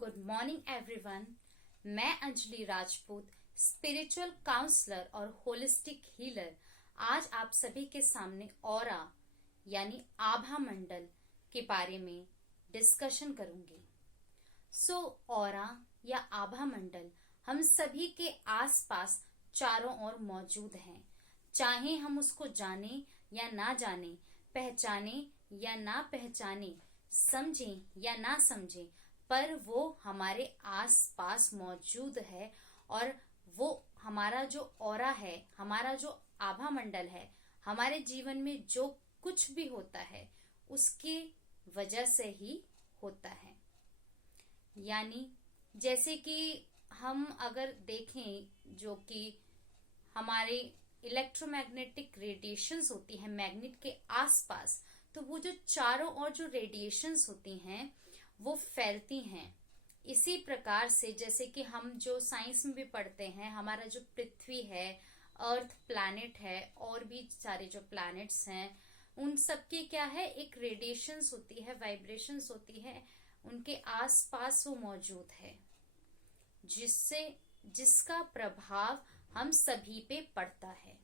Good morning everyone. मैं Anjali Rajput, spiritual counsellor और holistic healer, आज आप सभी के सामने ऑरा यानी आभा मंडल के बारे में डिस्कशन करूंगी। ऑरा या आभा मंडल हम सभी के आसपास चारों ओर मौजूद हैं। चाहे हम उसको जाने या ना जाने, पहचाने या ना पहचाने, समझें या ना समझें, पर वो हमारे आसपास मौजूद है। और वो हमारा जो ऑरा है, हमारा जो आभा मंडल है, हमारे जीवन में जो कुछ भी होता है उसकी वजह से ही होता है। यानी जैसे कि हम अगर देखें, जो कि हमारे इलेक्ट्रोमैग्नेटिक रेडिएशंस होती है मैग्नेट के आसपास, तो वो जो चारों ओर जो रेडिएशंस होती हैं वो फैलती हैं। इसी प्रकार से जैसे कि हम जो साइंस में भी पढ़ते हैं, हमारा जो पृथ्वी है, अर्थ प्लैनेट है, और भी सारे जो प्लैनेट्स हैं, उन सब की क्या है, एक रेडिएशंस होती है, वाइब्रेशंस होती है, उनके आसपास वो मौजूद है, जिसका प्रभाव हम सभी पे पड़ता है।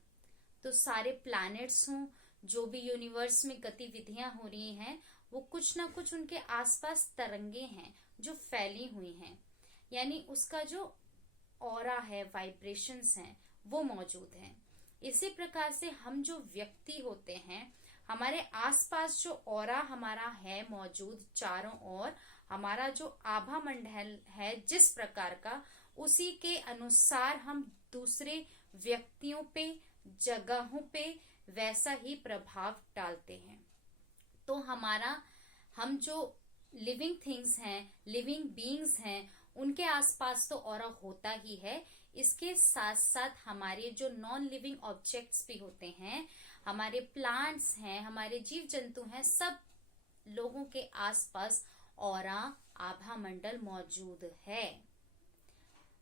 तो सारे प्लैनेट्स हों, जो भी यूनिवर्स में गतिविधियां हो रही हैं, वो कुछ ना कुछ उनके आसपास तरंगे हैं जो फैली हुई हैं, यानी उसका जो ऑरा है, वाइब्रेशंस हैं, वो मौजूद हैं। इसी प्रकार से हम जो व्यक्ति होते हैं, हमारे आसपास जो ऑरा हमारा है मौजूद चारों ओर, हमारा जो आभा मंडल है जिस प्रकार का, उसी के अनुसार हम दूसरे व्यक्तियों पे, जगहों पे वैसा ही प्रभाव डालते हैं। तो हम जो लिविंग थिंग्स हैं, लिविंग बीइंग्स हैं, उनके आसपास तो ऑरा होता ही है। इसके साथ साथ हमारे जो नॉन लिविंग ऑब्जेक्ट्स भी होते हैं, हमारे प्लांट्स हैं, हमारे जीव जंतु हैं, सब लोगों के आसपास ऑरा, आभा मंडल मौजूद है।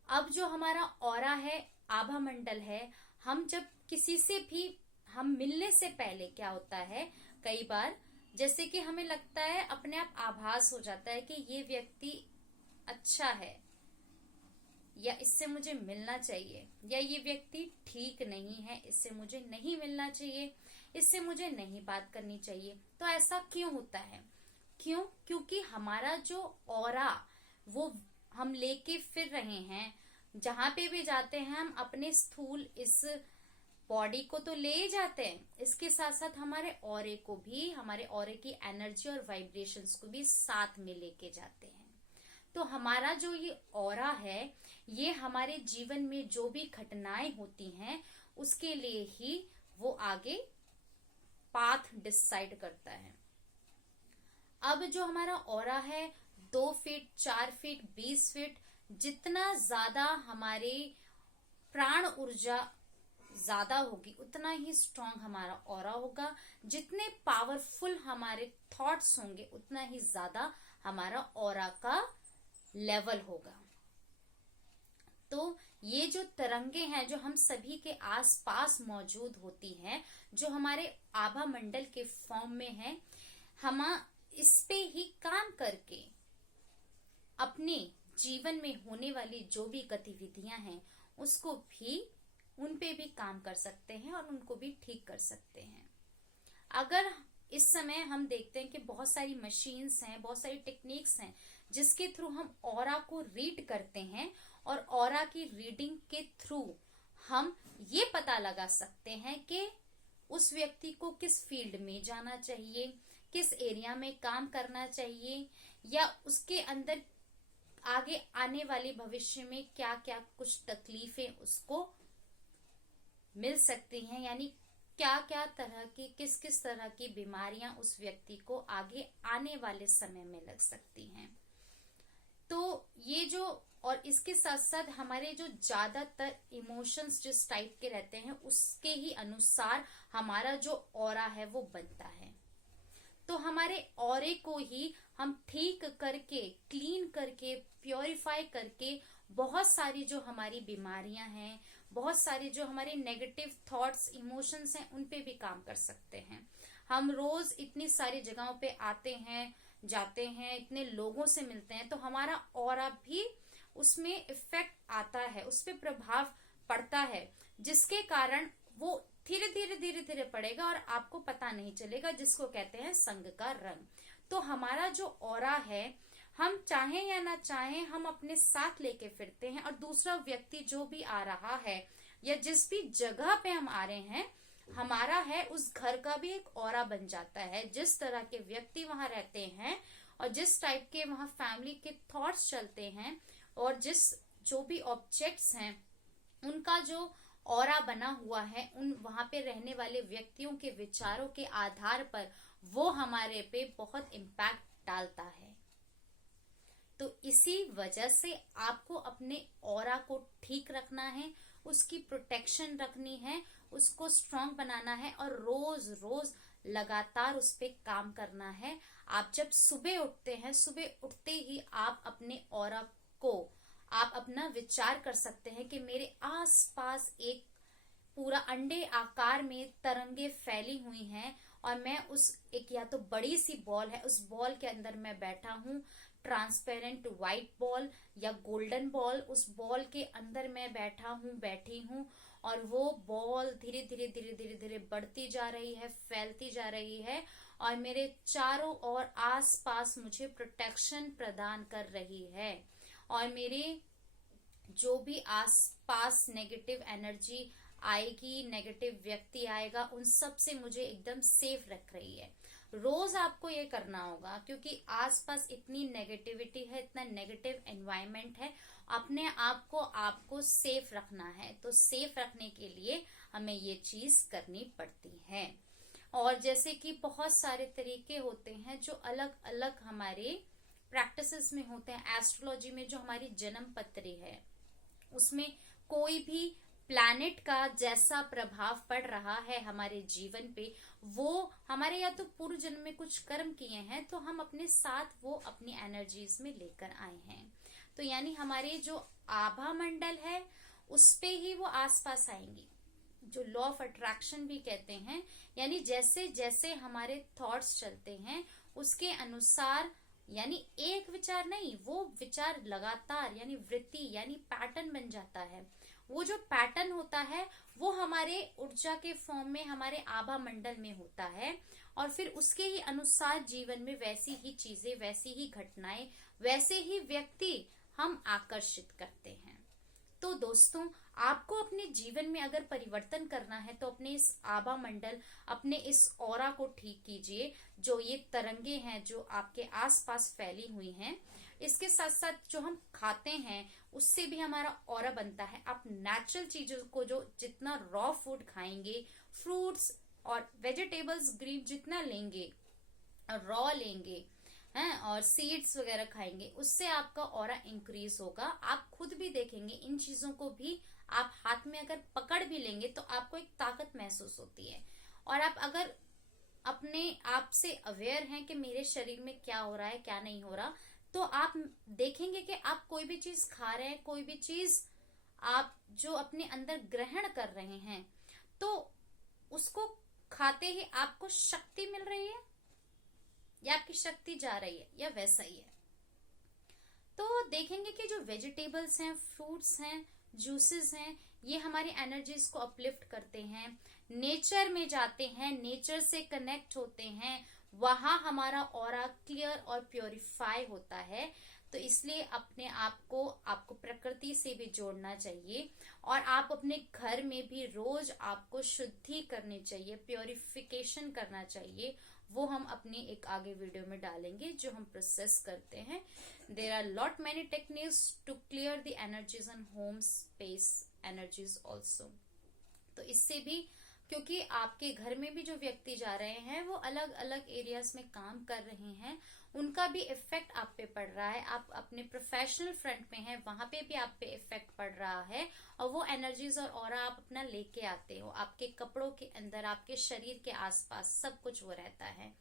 अब जो हमारा ऑरा है, आभा मंडल है, हम जब किसी से भी हम मिलने से पहले क्या होता है, कई बार जैसे कि हमें लगता है, अपने आप आभास हो जाता है कि ये व्यक्ति अच्छा है, या इससे मुझे मिलना चाहिए, या ये व्यक्ति ठीक नहीं है, इससे मुझे नहीं मिलना चाहिए, इससे मुझे नहीं बात करनी चाहिए। तो ऐसा क्यों होता है? क्योंकि हमारा जो ऑरा वो हम लेके फिर रहे हैं, जहां पे भी जाते हैं हम अपने स्थूल इस बॉडी को तो ले ही जाते हैं, इसके साथ साथ हमारे ऑरे को भी, हमारे ऑरे की एनर्जी और वाइब्रेशंस को भी साथ में लेके जाते हैं। तो हमारा जो ये ऑरा है, ये हमारे जीवन में जो भी घटनाएं होती हैं उसके लिए ही वो आगे पाथ डिसाइड करता है। अब जो हमारा ऑरा है, 2 फीट, 4 फीट, 20 फीट, जितना ज्यादा हमारे प्राण ऊर्जा ज्यादा होगी, उतना ही स्ट्रांग हमारा ऑरा होगा। जितने पावरफुल हमारे थॉट्स होंगे, उतना ही ज्यादा हमारा ऑरा का लेवल होगा। तो ये जो तरंगे हैं, जो हम सभी के आसपास मौजूद होती हैं, जो हमारे आभा मंडल के फॉर्म में है, हम इस पे ही काम करके अपने जीवन में होने वाली जो भी गतिविधियां हैं उसको भी, उन पे भी काम कर सकते हैं और उनको भी ठीक कर सकते हैं। अगर इस समय हम देखते हैं कि बहुत सारी मशीन्स हैं, बहुत सारी टेक्निक्स हैं जिसके थ्रू हम ऑरा को रीड करते हैं, और ऑरा की रीडिंग के थ्रू हम ये पता लगा सकते हैं कि उस व्यक्ति को किस फील्ड में जाना चाहिए, किस एरिया में काम करना चाहिए, या उसके अंदर आगे आने वाले भविष्य में क्या क्या कुछ तकलीफें उसको मिल सकती हैं, यानी क्या क्या तरह की, किस किस तरह की बीमारियां उस व्यक्ति को आगे आने वाले समय में लग सकती हैं। तो ये जो, और इसके साथ साथ हमारे जो ज्यादातर इमोशंस जिस टाइप के रहते हैं, उसके ही अनुसार हमारा जो ऑरा है वो बनता है। तो हमारे ऑरे को ही हम ठीक करके, क्लीन करके, प्योरीफाई करके, बहुत सारी जो हमारी बीमारियां हैं, बहुत सारे जो हमारे नेगेटिव थॉट्स, इमोशंस हैं, उन पे भी काम कर सकते हैं। हम रोज इतनी सारी जगहों पे आते हैं जाते हैं, इतने लोगों से मिलते हैं, तो हमारा ऑरा भी उसमें इफेक्ट आता है, उस पर प्रभाव पड़ता है, जिसके कारण वो धीरे धीरे धीरे धीरे पड़ेगा और आपको पता नहीं चलेगा, जिसको कहते हैं संग का रंग। तो हमारा जो ऑरा है, हम चाहें या ना चाहें, हम अपने साथ लेके फिरते हैं, और दूसरा व्यक्ति जो भी आ रहा है या जिस भी जगह पे हम आ रहे हैं, हमारा है उस घर का भी एक ऑरा बन जाता है। जिस तरह के व्यक्ति वहां रहते हैं और जिस टाइप के वहां फैमिली के थॉट्स चलते हैं और जो भी ऑब्जेक्ट्स हैं, उनका जो ऑरा बना हुआ है, उन वहां पे रहने वाले व्यक्तियों के विचारों के आधार पर वो हमारे पे बहुत इम्पैक्ट डालता है। तो इसी वजह से आपको अपने ऑरा को ठीक रखना है, उसकी प्रोटेक्शन रखनी है, उसको स्ट्रांग बनाना है और रोज रोज लगातार उस पे काम करना है। आप जब सुबह उठते हैं, सुबह उठते ही आप अपने ऑरा को आप अपना विचार कर सकते हैं कि मेरे आसपास एक पूरा अंडे आकार में तरंगे फैली हुई हैं और मैं उस एक या तो बड़ी सी बॉल है, उस बॉल के अंदर मैं बैठा हूं, ट्रांसपेरेंट व्हाइट बॉल या गोल्डन बॉल, उस बॉल के अंदर मैं बैठा हूं, बैठी हूं, और वो बॉल धीरे धीरे धीरे धीरे धीरे बढ़ती जा रही है, फैलती जा रही है और मेरे चारों ओर आस पास मुझे प्रोटेक्शन प्रदान कर रही है। और मेरे जो भी आस पास नेगेटिव एनर्जी आएगी, नेगेटिव व्यक्ति आएगा, उन सब से मुझे एकदम सेफ रख रही है। रोज आपको ये करना होगा, क्योंकि आसपास इतनी नेगेटिविटी है, इतना नेगेटिव एनवायरनमेंट है, अपने आप को आपको सेफ रखना है। तो सेफ रखने के लिए हमें ये चीज करनी पड़ती है। और जैसे कि बहुत सारे तरीके होते हैं जो अलग अलग हमारे प्रैक्टिसेस में होते हैं। एस्ट्रोलॉजी में जो हमारी जन्म पत्री है, उसमें कोई भी प्लैनेट का जैसा प्रभाव पड़ रहा है हमारे जीवन पे, वो हमारे या तो पूर्व जन्म में कुछ कर्म किए हैं, तो हम अपने साथ वो अपनी एनर्जीज में लेकर आए हैं। तो यानी हमारे जो आभा मंडल है उस पे ही वो आसपास आएंगी, जो लॉ ऑफ अट्रैक्शन भी कहते हैं। यानी जैसे जैसे हमारे थॉट्स चलते हैं उसके अनुसार, यानी एक विचार नहीं, वो विचार लगातार यानी वृत्ति यानी पैटर्न बन जाता है। वो जो पैटर्न होता है वो हमारे ऊर्जा के फॉर्म में हमारे आभा मंडल में होता है, और फिर उसके ही अनुसार जीवन में वैसी ही चीजें, वैसी ही घटनाएं, वैसे ही व्यक्ति हम आकर्षित करते हैं। तो दोस्तों, आपको अपने जीवन में अगर परिवर्तन करना है तो अपने इस आभा मंडल, अपने इस ऑरा को ठीक कीजिए। जो ये तरंगे हैं जो आपके आसपास फैली हुई हैं, इसके साथ साथ जो हम खाते हैं उससे भी हमारा ऑरा बनता है। आप नेचुरल चीजों को, जो जितना रॉ फूड खाएंगे, फ्रूट्स और वेजिटेबल्स ग्रीन जितना लेंगे, रॉ लेंगे हैं, और सीड्स वगैरह खाएंगे, उससे आपका ऑरा इंक्रीज होगा। आप खुद भी देखेंगे, इन चीजों को भी आप हाथ में अगर पकड़ भी लेंगे तो आपको एक ताकत महसूस होती है। और आप अगर अपने आप से अवेयर हैं कि मेरे शरीर में क्या हो रहा है, क्या नहीं हो रहा, तो आप देखेंगे कि आप कोई भी चीज खा रहे हैं, कोई भी चीज आप जो अपने अंदर ग्रहण कर रहे हैं, तो उसको खाते ही आपको शक्ति मिल रही है या आपकी शक्ति जा रही है, या वैसा ही है। तो देखेंगे कि जो वेजिटेबल्स हैं, फ्रूट्स हैं, जूसेस हैं, ये हमारी एनर्जीज को अपलिफ्ट करते हैं। नेचर में जाते हैं, नेचर से कनेक्ट होते हैं, वहां हमारा ऑरा क्लियर और प्योरीफाई होता है। तो इसलिए अपने आप को, आपको प्रकृति से भी जोड़ना चाहिए, और आप अपने घर में भी रोज आपको शुद्धि करनी चाहिए, प्योरिफिकेशन करना चाहिए। वो हम अपनी एक आगे वीडियो में डालेंगे जो हम प्रोसेस करते हैं। There are lot many techniques to clear the energies and home space energies also. तो इससे भी, क्योंकि आपके घर में भी जो व्यक्ति जा रहे हैं वो अलग अलग एरियाज में काम कर रहे हैं, उनका भी इफेक्ट आप पे पड़ रहा है। आप अपने प्रोफेशनल फ्रंट में हैं, वहां पे भी आप पे इफेक्ट पड़ रहा है, और वो एनर्जीज और ऑरा आप अपना लेके आते हो। आपके कपड़ों के अंदर, आपके शरीर के आसपास सब कुछ वो रहता है।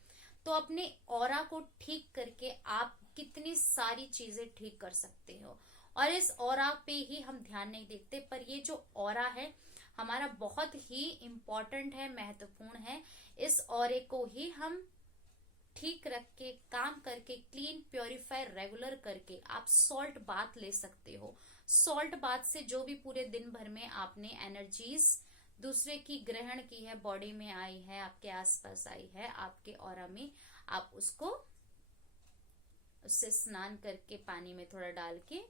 तो अपने ऑरा को ठीक करके आप कितनी सारी चीजें ठीक कर सकते हो। और इस ऑरा पे ही हम ध्यान नहीं देते, पर ये जो ऑरा है हमारा बहुत ही इम्पोर्टेंट है, महत्वपूर्ण है। इस ऑरे को ही हम ठीक रख के, काम करके, क्लीन प्योरीफाई रेगुलर करके आप सॉल्ट बाथ ले सकते हो। सॉल्ट बाथ से जो भी पूरे दिन भर में आपने एनर्जीज दूसरे की ग्रहण की है, बॉडी में आई है, आपके आसपास आई है, आपके ऑरा में, आप उससे स्नान करके पानी में थोड़ा डाल के,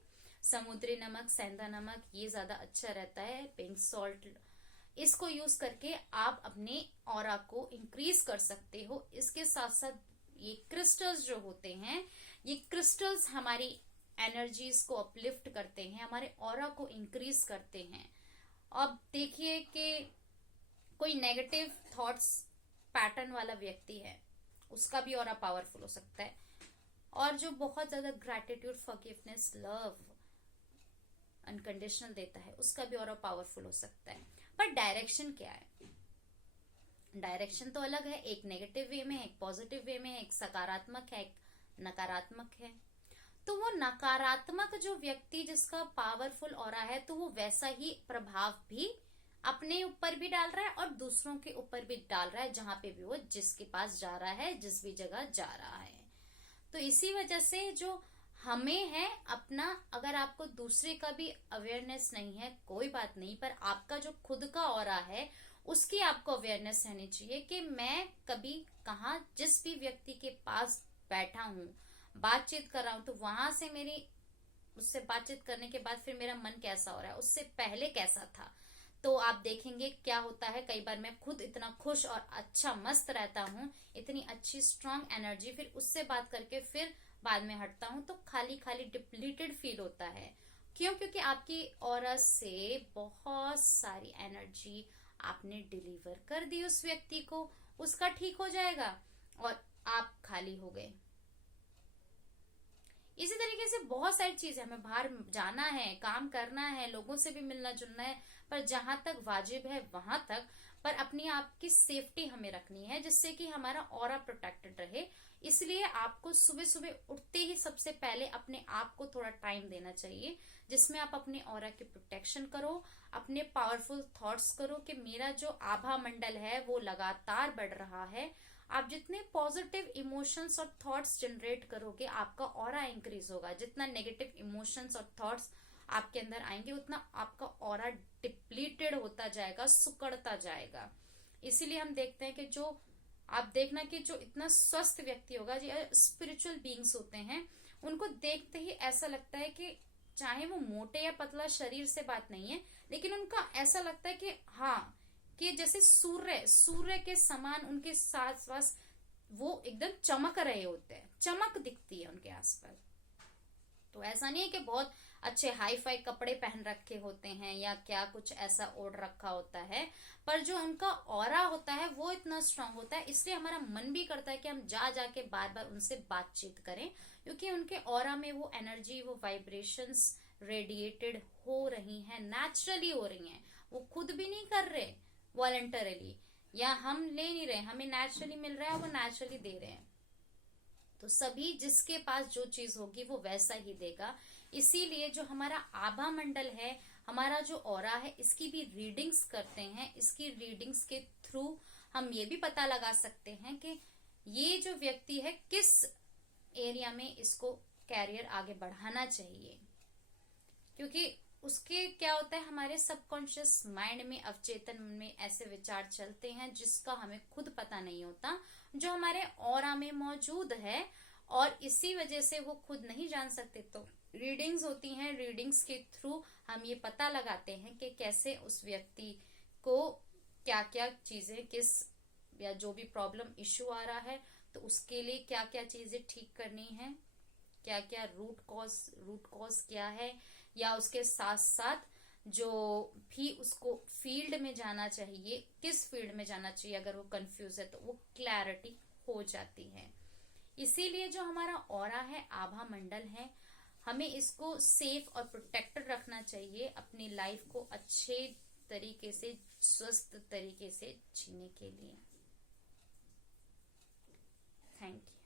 समुद्री नमक, सेंधा नमक, ये ज्यादा अच्छा रहता है, पिंक सॉल्ट, इसको यूज करके आप अपने ऑरा को इंक्रीज कर सकते हो। इसके साथ साथ ये क्रिस्टल्स जो होते हैं, ये क्रिस्टल्स हमारी एनर्जीज को अपलिफ्ट करते हैं, हमारे ऑरा को इंक्रीज करते हैं। अब देखिए कि कोई नेगेटिव थॉट्स पैटर्न वाला व्यक्ति है, उसका भी ऑरा पावरफुल हो सकता है। और जो बहुत ज्यादा ग्रैटिट्यूड, फॉरगिवनेस, लव, अनकंडीशनल देता है, उसका भी ऑरा पावरफुल हो सकता है। पर डायरेक्शन क्या है? डायरेक्शन तो अलग है, एक नेगेटिव वे में है, एक पॉजिटिव वे में है, एक सकारात्मक है, एक नकारात्मक है। तो वो नकारात्मक जो व्यक्ति जिसका पावरफुल ऑरा है, तो वो वैसा ही प्रभाव भी अपने ऊपर भी डाल रहा है और दूसरों के ऊपर भी डाल रहा है, जहां पे भी वो जिसके पास जा रहा है, जिस भी जगह जा रहा है। तो इसी वजह से जो हमें है अपना, अगर आपको दूसरे का भी अवेयरनेस नहीं है कोई बात नहीं, पर आपका जो खुद का ऑरा है उसकी आपको अवेयरनेस रहनी चाहिए कि मैं कभी कहाँ जिस भी व्यक्ति के पास बैठा हूं, बातचीत कर रहा हूं, तो वहां से मेरी उससे बातचीत करने के बाद फिर मेरा मन कैसा हो रहा है, उससे पहले कैसा था। तो आप देखेंगे क्या होता है, कई बार मैं खुद इतना खुश और अच्छा मस्त रहता हूँ, इतनी अच्छी स्ट्रांग एनर्जी, फिर उससे बात करके फिर बाद में हटता हूँ तो खाली खाली डिप्लीटेड फील होता है। क्यों? क्योंकि आपकी ऑरा से बहुत सारी एनर्जी आपने डिलीवर कर दी उस व्यक्ति को, उसका ठीक हो जाएगा और आप खाली हो गए। इसी तरीके से बहुत सारी चीजें, हमें बाहर जाना है, काम करना है, लोगों से भी मिलना जुलना है, पर जहां तक वाजिब है वहां तक, पर अपनी आप की सेफ्टी हमें रखनी है जिससे कि हमारा ऑरा प्रोटेक्टेड रहे। इसलिए आपको सुबह सुबह उठते ही सबसे पहले अपने आप को थोड़ा टाइम देना चाहिए, जिसमें आप अपने ऑरा की प्रोटेक्शन करो, अपने पावरफुल थॉट्स करो कि मेरा जो आभा मंडल है वो लगातार बढ़ रहा है। आप जितने पॉजिटिव इमोशंस और थॉट्स जनरेट करोगे, आपका ऑरा इंक्रीज होगा। जितना नेगेटिव इमोशंस और थॉट्स आपके अंदर आएंगे, उतना आपका ऑरा डिप्लीटेड होता जाएगा, सुकड़ता जाएगा। इसीलिए हम देखते हैं कि जो आप देखना कि जो इतना स्वस्थ व्यक्ति होगा, जो स्पिरिचुअल बीइंग्स होते हैं, उनको देखते ही ऐसा लगता है कि चाहे वो मोटे या पतला शरीर से बात नहीं है, लेकिन उनका ऐसा लगता है कि हाँ, कि जैसे सूर्य के समान उनके साथ पास वो एकदम चमक रहे होते हैं, चमक दिखती है उनके आसपास। तो ऐसा नहीं है कि बहुत अच्छे हाई फाई कपड़े पहन रखे होते हैं या क्या कुछ ऐसा ओढ़ रखा होता है, पर जो उनका ऑरा होता है वो इतना स्ट्रांग होता है। इसलिए हमारा मन भी करता है कि हम जा जाके बार बार उनसे बातचीत करें, क्योंकि उनके ऑरा में वो एनर्जी, वो वाइब्रेशंस रेडिएटेड हो रही हैं, नेचुरली हो रही हैं। वो खुद भी नहीं कर रहे वॉलंटरली, या हम ले नहीं रहे, हमें नेचुरली मिल रहा है, वो नेचुरली दे रहे हैं। तो सभी जिसके पास जो चीज होगी वो वैसा ही देगा। इसीलिए जो हमारा आभा मंडल है, हमारा जो ऑरा है, इसकी भी रीडिंग्स करते हैं। इसकी रीडिंग्स के थ्रू हम ये भी पता लगा सकते हैं कि ये जो व्यक्ति है किस एरिया में इसको कैरियर आगे बढ़ाना चाहिए, क्योंकि उसके क्या होता है, हमारे सबकॉन्शियस माइंड में, अवचेतन में ऐसे विचार चलते हैं जिसका हमें खुद पता नहीं होता, जो हमारे ऑरा में मौजूद है, और इसी वजह से वो खुद नहीं जान सकते। तो रीडिंग्स होती हैं, रीडिंग्स के थ्रू हम ये पता लगाते हैं कि कैसे उस व्यक्ति को क्या क्या चीजें, किस या जो भी प्रॉब्लम इश्यू आ रहा है, तो उसके लिए क्या क्या चीजें ठीक करनी है, क्या क्या रूट कॉज क्या है, या उसके साथ साथ जो भी उसको फील्ड में जाना चाहिए, किस फील्ड में जाना चाहिए, अगर वो कंफ्यूज है तो वो क्लैरिटी हो जाती है। इसीलिए जो हमारा ऑरा है, आभा मंडल है, हमें इसको सेफ और प्रोटेक्टेड रखना चाहिए अपनी लाइफ को अच्छे तरीके से, स्वस्थ तरीके से जीने के लिए। Thank you.